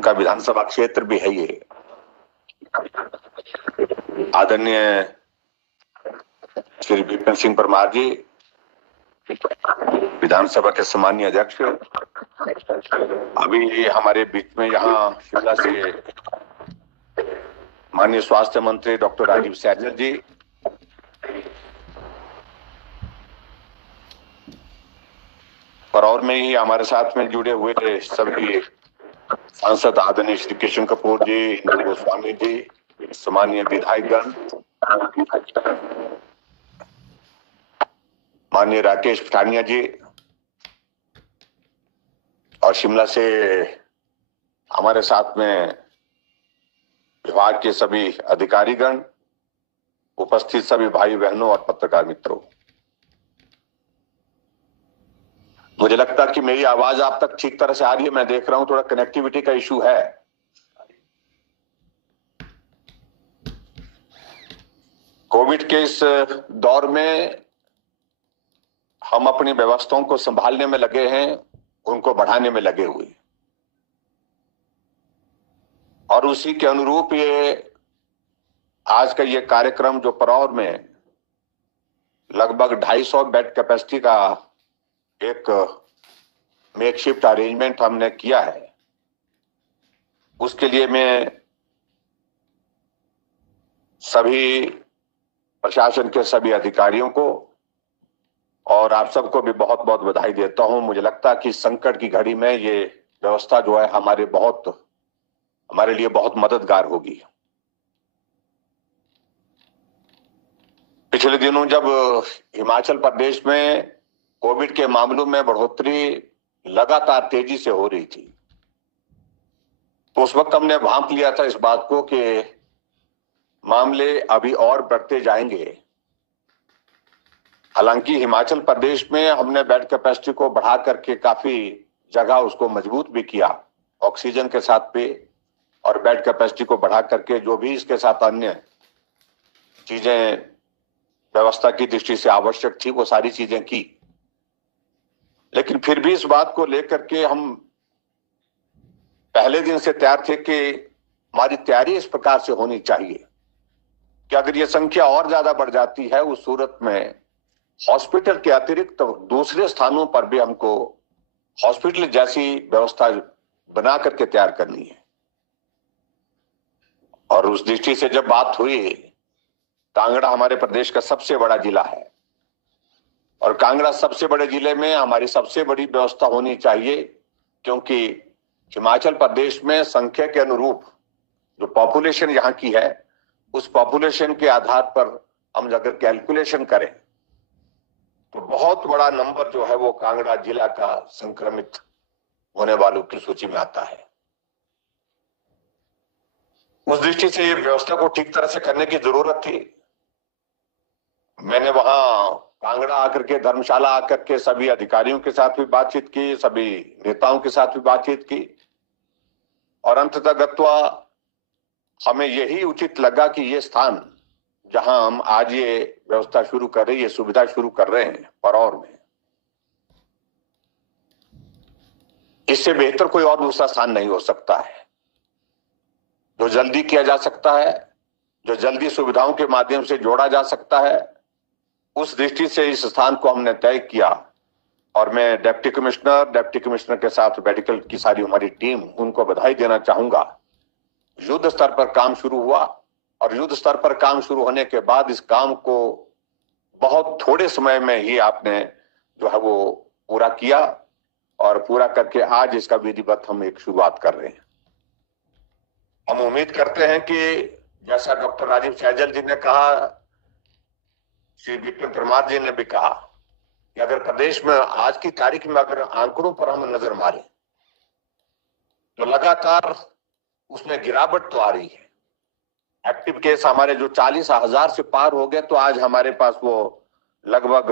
उनका विधानसभा क्षेत्र भी है ये। आदरणीय श्री विपिन सिंह परमार जी, विधानसभा के सम्मानीय अध्यक्ष, अभी हमारे बीच में यहाँ शिमला से माननीय स्वास्थ्य मंत्री डॉक्टर राजीव सैजल जी, और में ही हमारे साथ में जुड़े हुए सभी सांसद आदरणीय श्री किशन कपूर जी, इंदु गोस्वामी जी, सम्मानीय विधायकगण, माननीय राकेश पठानिया जी, और शिमला से हमारे साथ में विभाग के सभी अधिकारीगण, उपस्थित सभी भाई बहनों और पत्रकार मित्रों, मुझे लगता है कि मेरी आवाज आप तक ठीक तरह से आ रही है। मैं देख रहा हूं थोड़ा कनेक्टिविटी का इशू है। कोविड के इस दौर में हम अपनी व्यवस्थाओं को संभालने में लगे हैं, उनको बढ़ाने में लगे हुए, और उसी के अनुरूप ये आज का ये कार्यक्रम जो परौर में लगभग 250 बेड कैपेसिटी का एक मेकशिफ्ट अरेंजमेंट हमने किया है, उसके लिए मैं सभी प्रशासन के सभी अधिकारियों को और आप सबको भी बहुत बहुत बधाई देता हूं। मुझे लगता है कि संकट की घड़ी में ये व्यवस्था जो है हमारे लिए बहुत मददगार होगी। पिछले दिनों जब हिमाचल प्रदेश में कोविड के मामलों में बढ़ोतरी लगातार तेजी से हो रही थी, तो उस वक्त हमने भांप लिया था इस बात को कि मामले अभी और बढ़ते जाएंगे। हालांकि हिमाचल प्रदेश में हमने बेड कैपेसिटी को बढ़ा करके काफी जगह उसको मजबूत भी किया ऑक्सीजन के साथ पे, और बेड कैपेसिटी को बढ़ा करके जो भी इसके साथ अन्य चीजें व्यवस्था की दृष्टि से आवश्यक थी वो सारी चीजें की। लेकिन फिर भी इस बात को लेकर के हम पहले दिन से तैयार थे कि हमारी तैयारी इस प्रकार से होनी चाहिए कि अगर ये संख्या और ज्यादा बढ़ जाती है, उस सूरत में हॉस्पिटल के अतिरिक्त तो दूसरे स्थानों पर भी हमको हॉस्पिटल जैसी व्यवस्था बना करके तैयार करनी है। और उस दृष्टि से जब बात हुई, कांगड़ा हमारे प्रदेश का सबसे बड़ा जिला है, और कांगड़ा सबसे बड़े जिले में हमारी सबसे बड़ी व्यवस्था होनी चाहिए, क्योंकि हिमाचल प्रदेश में संख्या के अनुरूप जो पॉपुलेशन यहाँ की है, उस पॉपुलेशन के आधार पर हम अगर कैलकुलेशन करें तो बहुत बड़ा नंबर जो है वो कांगड़ा जिला का संक्रमित होने वालों की सूची में आता है। उस दृष्टि से ये व्यवस्था को ठीक तरह से करने की जरूरत थी। मैंने वहां कांगड़ा आकर के, धर्मशाला आकर के सभी अधिकारियों के साथ भी बातचीत की, सभी नेताओं के साथ भी बातचीत की, और अंततः गत्वा हमें यही उचित लगा कि ये स्थान जहां हम आज ये व्यवस्था शुरू कर रहे हैं, ये सुविधा शुरू कर रहे हैं परौर में, इससे बेहतर कोई और दूसरा स्थान नहीं हो सकता है। जो जल्दी किया जा सकता है, जो जल्दी सुविधाओं के माध्यम से जोड़ा जा सकता है, उस दृष्टि से इस स्थान को हमने तय किया। और मैं डिप्टी कमिश्नर के साथ मेडिकल की सारी हमारी टीम, उनको बधाई देना चाहूंगा। युद्ध स्तर पर काम शुरू हुआ, और युद्ध स्तर पर काम शुरू होने के बाद इस काम को बहुत थोड़े समय में ही आपने जो है वो पूरा किया, और पूरा करके आज इसका विधिवत हम एक शुरुआत कर रहे हैं। हम उम्मीद करते हैं कि जैसा डॉक्टर राजीव सैजल जी ने कहा, श्री विपिन परमार जी ने भी कहा कि अगर प्रदेश में आज की तारीख में अगर आंकड़ों पर हम नजर मारें तो लगातार उसमें गिरावट तो आ रही है। एक्टिव केस हमारे जो 40,000 से पार हो गए, तो आज हमारे पास वो लगभग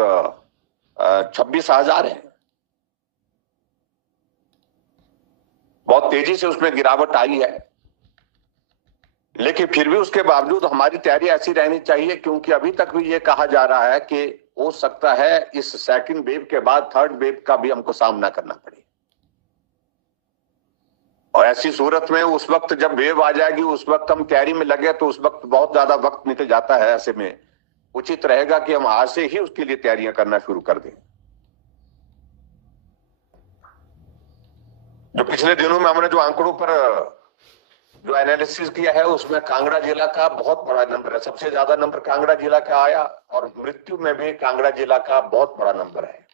26,000 है। बहुत तेजी से उसमें गिरावट आई है, लेकिन फिर भी उसके बावजूद हमारी तैयारी ऐसी रहनी चाहिए, क्योंकि अभी तक भी ये कहा जा रहा है कि हो सकता है इस सेकंड वेव के बाद थर्ड वेव का भी हमको सामना करना पड़े। और ऐसी सूरत में उस वक्त जब वेव आ जाएगी, उस वक्त हम तैयारी में लगे तो उस वक्त बहुत ज्यादा वक्त निकल जाता है। ऐसे में उचित रहेगा कि हम आज से ही उसके लिए तैयारियां करना शुरू कर दें। जो पिछले दिनों में हमने जो आंकड़ों पर जो एनालिसिस किया है उसमें कांगड़ा जिला का बहुत बड़ा नंबर है। सबसे ज्यादा नंबर कांगड़ा जिला का आया और मृत्यु में भी कांगड़ा जिला का बहुत बड़ा नंबर है।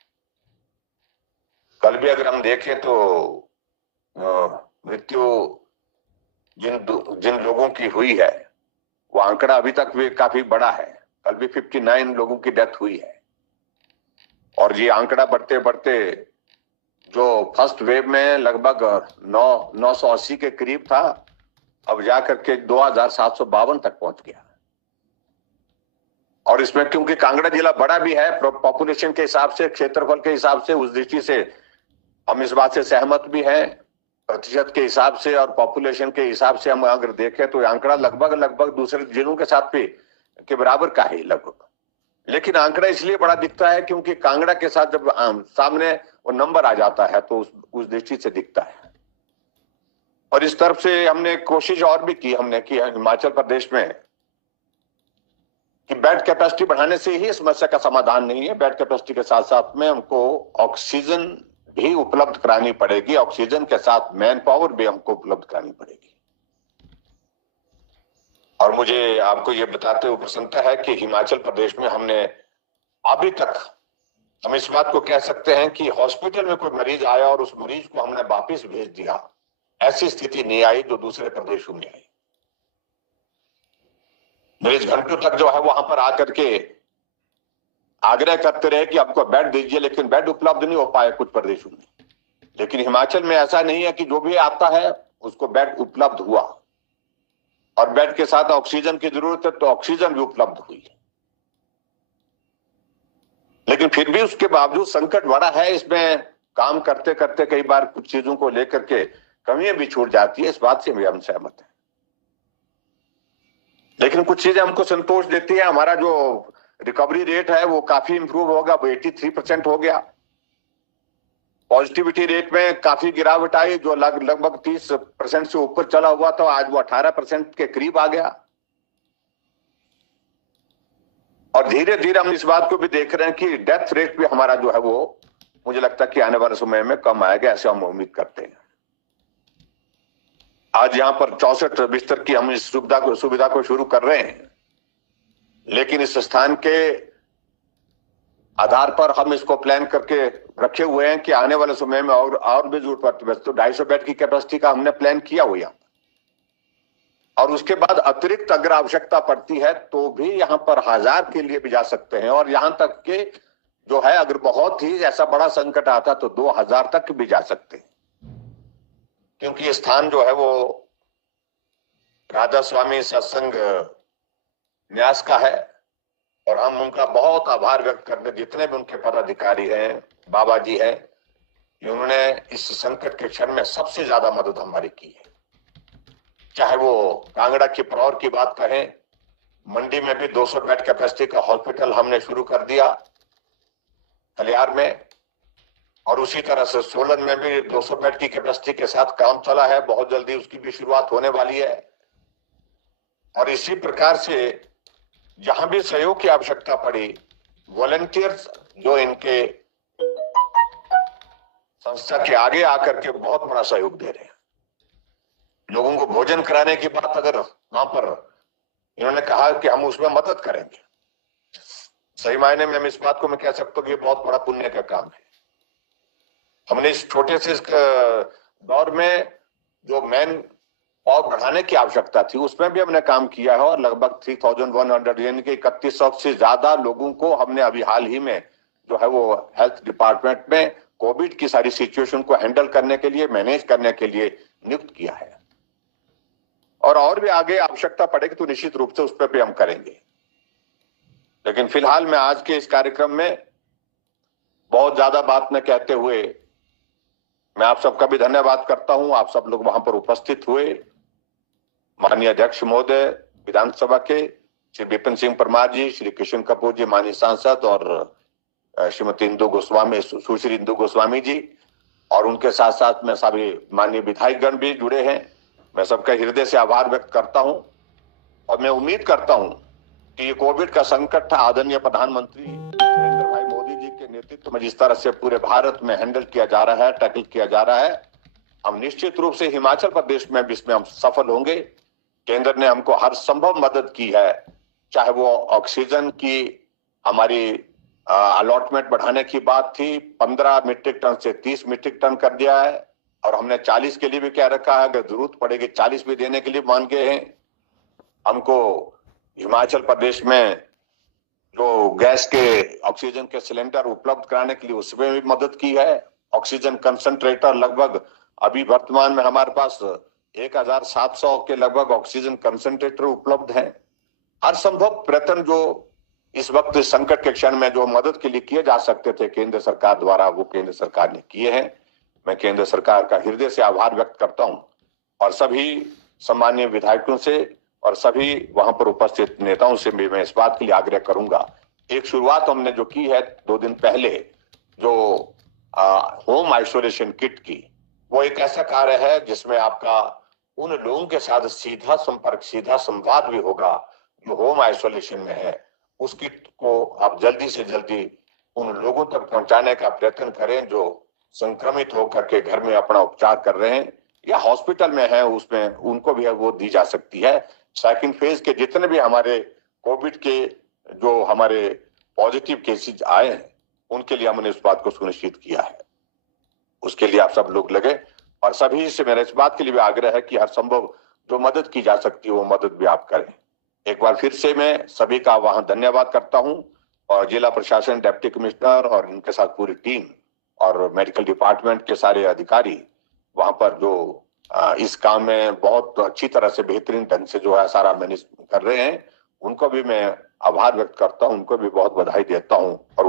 कल भी अगर हम देखें तो मृत्यु जिन लोगों की हुई है वो आंकड़ा अभी तक भी काफी बड़ा है। कल भी 59 लोगों की डेथ हुई है और ये आंकड़ा बढ़ते बढ़ते जो फर्स्ट वेव में लगभग 980 के करीब था, अब जाकर के 2752 तक पहुंच गया। और इसमें क्योंकि कांगड़ा जिला बड़ा भी है पॉपुलेशन के हिसाब से, क्षेत्रफल के हिसाब से, उस दृष्टि से हम इस बात से सहमत भी हैं। प्रतिशत के हिसाब से और पॉपुलेशन के हिसाब से हम अगर देखें तो आंकड़ा लगभग दूसरे जिलों के साथ भी के बराबर का है लगभग। लेकिन आंकड़ा इसलिए बड़ा दिखता है क्योंकि कांगड़ा के साथ जब सामने वो नंबर आ जाता है तो उस दृष्टि से दिखता है। और इस तरफ से हमने कोशिश और भी की, हमने की हिमाचल प्रदेश में कि बेड कैपेसिटी बढ़ाने से ही समस्या का समाधान नहीं है। बेड कैपेसिटी के साथ साथ में हमको ऑक्सीजन भी उपलब्ध करानी पड़ेगी। ऑक्सीजन के साथ मैन पावर भी हमको उपलब्ध करानी पड़ेगी। और मुझे आपको ये बताते हुए प्रसन्नता है कि हिमाचल प्रदेश में हमने अभी तक, हम इस बात को कह सकते हैं कि हॉस्पिटल में कोई मरीज आया और उस मरीज को हमने वापिस भेज दिया, ऐसी स्थिति नहीं आई जो दूसरे प्रदेशों में आई। मरीज घंटों तक जो है वहां पर आकर के आग्रह करते रहे कि आपको बेड दीजिए, लेकिन बेड उपलब्ध नहीं हो पाए कुछ प्रदेशों में। लेकिन हिमाचल में ऐसा नहीं है कि जो भी आता है उसको बेड उपलब्ध हुआ और बेड के साथ ऑक्सीजन की जरूरत है तो ऑक्सीजन भी उपलब्ध हुई। लेकिन फिर भी उसके बावजूद संकट बड़ा है। इसमें काम करते करते कई बार कुछ चीजों को लेकर के कमियां भी छूट जाती है, इस बात से भी हम सहमत हैं। लेकिन कुछ चीजें हमको संतोष देती है। हमारा जो रिकवरी रेट है वो काफी इंप्रूव होगा, वो 83% हो गया। पॉजिटिविटी रेट में काफी गिरावट आई, जो लगभग 30% से ऊपर चला हुआ था, आज वो 18% के करीब आ गया। और धीरे धीरे हम इस बात को भी देख रहे हैं कि डेथ रेट भी हमारा जो है वो मुझे लगता है कि आने वाले समय में कम आएगा, ऐसे हम उम्मीद करते हैं। आज यहाँ पर 64 बिस्तर की हम इस सुविधा को शुरू कर रहे हैं, लेकिन इस स्थान के आधार पर हम इसको प्लान करके रखे हुए हैं कि आने वाले समय में और भी जरूरत पड़ती है। तो 250 बेड की कैपेसिटी का हमने प्लान किया हुआ, और उसके बाद अतिरिक्त अगर आवश्यकता पड़ती है तो भी यहाँ पर 1000 के लिए भी जा सकते हैं। और यहाँ तक के जो है अगर बहुत ही ऐसा बड़ा संकट आता तो 2000 तक भी जा सकते हैं, क्योंकि ये स्थान जो है वो राधा स्वामी सत्संग न्यास का है। और हम उनका बहुत आभार व्यक्त करते, जितने भी उनके पदाधिकारी हैं, बाबा जी हैं, उन्होंने इस संकट के क्षण में सबसे ज्यादा मदद हमारी की है। चाहे वो कांगड़ा की परौर की बात कहें, मंडी में भी 200 बेड कैपेसिटी का हॉस्पिटल हमने शुरू कर दिया कलियार में, और उसी तरह से सोलन में भी 200 बेड की कैपेसिटी के साथ काम चला है, बहुत जल्दी उसकी भी शुरुआत होने वाली है। और इसी प्रकार से जहां भी सहयोग की आवश्यकता पड़ी, वॉलंटियर्स जो इनके संस्था के आगे आकर के बहुत बड़ा सहयोग दे रहे हैं। लोगों को भोजन कराने की बात अगर वहां पर इन्होंने कहा कि हम उसमें मदद करेंगे, सही मायने में हम इस बात को मैं कह सकता हूँ कि ये बहुत बड़ा पुण्य का काम है। हमने इस छोटे से दौर में जो मैन और बढ़ाने की आवश्यकता थी उसमें भी हमने काम किया है, और लगभग 3100 यानी कि 3100 से ज्यादा लोगों को हमने अभी हाल ही में जो है वो हेल्थ डिपार्टमेंट में कोविड की सारी सिचुएशन को हैंडल करने के लिए, मैनेज करने के लिए नियुक्त किया है। और भी आगे आवश्यकता पड़ेगी तो निश्चित रूप से उस पर भी हम करेंगे। लेकिन फिलहाल मैं आज के इस कार्यक्रम में बहुत ज्यादा बात न कहते हुए मैं आप सबका भी धन्यवाद करता हूं। आप सब लोग वहां पर उपस्थित हुए, माननीय अध्यक्ष महोदय विधानसभा के श्री विपिन सिंह परमार जी, श्री किशन कपूर जी माननीय सांसद, और श्रीमती इंदु गोस्वामी, सुश्री इंदु गोस्वामी जी, और उनके साथ साथ में सभी माननीय विधायकगण भी जुड़े हैं। मैं सबका हृदय से आभार व्यक्त करता हूं और मैं उम्मीद करता हूं कि ये कोविड का संकट था, आदरणीय प्रधानमंत्री नरेंद्र भाई मोदी जी के नेतृत्व में जिस तरह से पूरे भारत में हैंडल किया जा रहा है, टैकल किया जा रहा है, हम निश्चित रूप से हिमाचल प्रदेश में भी इसमें हम सफल होंगे। केंद्र ने हमको हर संभव मदद की है, चाहे वो ऑक्सीजन की हमारी अलॉटमेंट बढ़ाने की बात थी, 15 मीट्रिक टन से 30 मीट्रिक टन कर दिया है, और हमने 40 के लिए भी कह रखा है, अगर जरूरत पड़ेगी 40 भी देने के लिए मान गए हैं। हमको हिमाचल प्रदेश में जो गैस के ऑक्सीजन के सिलेंडर उपलब्ध कराने के लिए उसमें भी मदद की है। ऑक्सीजन कंसंट्रेटर लगभग अभी वर्तमान में हमारे पास 1700 के लगभग ऑक्सीजन कंसंट्रेटर उपलब्ध हैं। हर संभव प्रयत्न जो इस वक्त संकट के क्षण में जो मदद के लिए किए जा सकते थे केंद्र सरकार द्वारा, वो केंद्र सरकार ने किए हैं। मैं केंद्र सरकार का हृदय से आभार व्यक्त करता हूं और सभी सम्मानीय विधायकों से और सभी वहां पर उपस्थित नेताओं से भी मैं इस बात के लिए आग्रह करूंगा। एक शुरुआत हमने जो की है 2 दिन पहले, जो होम आइसोलेशन किट की, वो एक ऐसा कार्य है जिसमें आपका उन लोगों के साथ सीधा संपर्क, सीधा संवाद भी होगा जो होम आइसोलेशन में है। उस किट को आप जल्दी से जल्दी उन लोगों तक पहुंचाने का प्रयत्न करें जो संक्रमित होकर के घर में अपना उपचार कर रहे हैं या हॉस्पिटल में है, उसमें उनको भी वो दी जा सकती है। सेकंड फेज के जितने भी हमारे कोविड के जो हमारे पॉजिटिव केसेस आए हैं, उनके लिए हमने इस बात को सुनिश्चित किया है। उसके लिए आप सब लोग लगे और सभी से मेरा इस बात के लिए भी आग्रह है कि हर संभव जो मदद की जा सकती है वो मदद भी आप करें। एक बार फिर से मैं सभी का वहां धन्यवाद करता हूं और जिला प्रशासन, डिप्टी कमिश्नर और इनके साथ पूरी टीम और मेडिकल डिपार्टमेंट के सारे अधिकारी वहां पर जो इस काम में बहुत अच्छी तरह से बेहतरीन ढंग से जो है सारा मैनेज कर रहे हैं, उनको भी मैं आभार व्यक्त करता हूं, उनको भी बहुत बधाई देता हूं। और